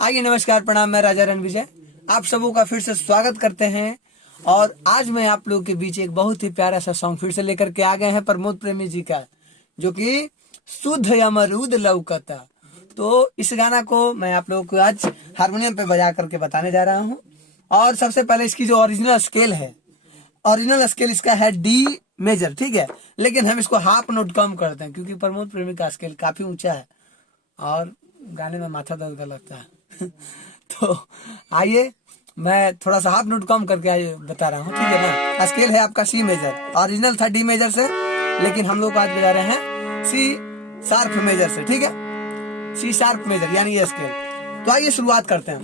आइए नमस्कार प्रणाम, मैं राजा रणविजय आप सबों का फिर से स्वागत करते हैं। और आज मैं आप लोगों के बीच एक बहुत ही प्यारा सा सॉन्ग फिर से लेकर के आ गए हैं प्रमोद प्रेमी जी का, जो कि शुद्ध अमरूद लौकता। तो इस गाना को मैं आप लोगों को आज हारमोनियम पे बजा करके बताने जा रहा हूँ। और सबसे पहले इसकी जो ओरिजिनल स्केल है, ओरिजिनल स्केल इसका है डी मेजर, ठीक है। लेकिन हम इसको हाफ नोट कम करते हैं क्योंकि प्रमोद प्रेमी का स्केल काफी ऊंचा है और गाने में माथा दर्द लगता है। तो आइए मैं थोड़ा सा हाफ नोट कम करके बता रहा हूँ, ठीक है ना। स्केल है आपका सी मेजर, ओरिजिनल था डी मेजर से, लेकिन हम लोग आज बजा रहे हैं सी शार्प मेजर से, ठीक है। सी शार्प मेजर यानी ये स्केल। तो आइए शुरुआत करते हैं।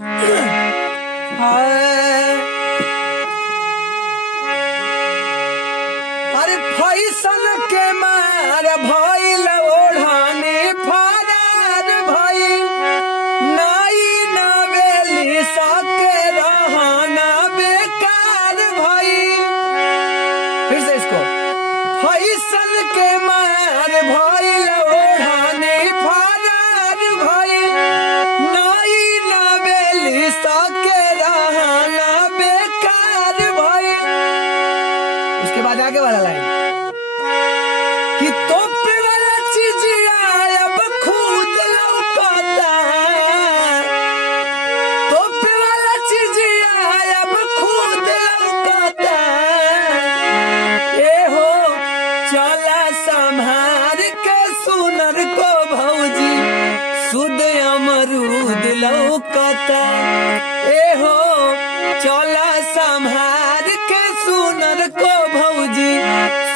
अरे फैशन के मार भइल ओढ़ाने फरार भइल, नाई नवेली सके रहना बेकार भइल। फिर से इसको, फैशन के मार भइल ओढ़ाने फरार भइल, नाई नवेली सके रहना बेकार भइल। उसके बाद आगे वाला लाइन कि तोपे वाला चीज अब खुद लौकता, तोपे वाला चीज अब खुद लौकता। ए हो चला संभार के सुनर को भौजी, शुद्ध अमरूद लौकता। ए हो चला संभार के सुनर को भौजी,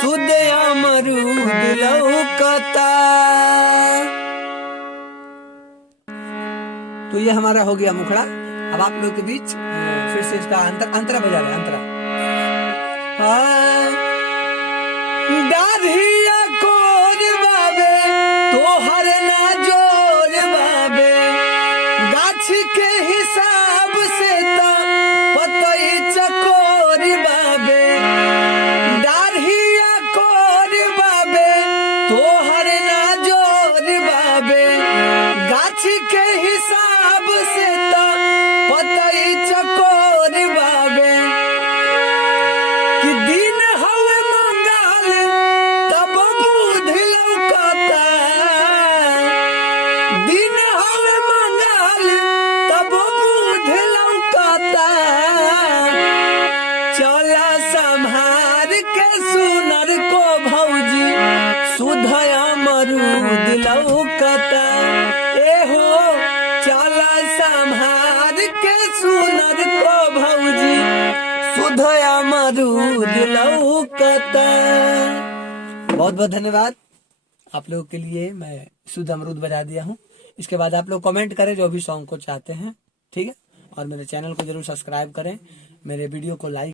शुद्ध अमरूद लौकता। तो ये हमारा हो गया मुखड़ा। अब आप लोग के बीच फिर से इसका अंतरा बजा रहे, अंतरा। दाढ़िया कोर बाबे तोहर ना जोर बाबे, गाछ के हिसाब से ता पतई चकोर बाबे। दाढ़िया कोर बाबे तोहर ना जोर बाबे, गाछ के हिसाब से ता पतई चकोर बाबे। कि दिन हवे मंगल तब बुध लौकता, दिन हवे मंगल तब बुध लौकता। चला संभार के सुनर को भौजी, शुद्ध अमरूद लौकता। ए हो चला संभार के सुनर को भौजी, शुद्ध अमरूद लौकता। बहुत बहुत धन्यवाद आप लोगों के लिए। मैं शुद्ध अमरूद बजा दिया हूँ। इसके बाद आप लोग कमेंट करें जो भी सॉन्ग को चाहते हैं, ठीक है। और मेरे चैनल को जरूर सब्सक्राइब करें, मेरे वीडियो को लाइक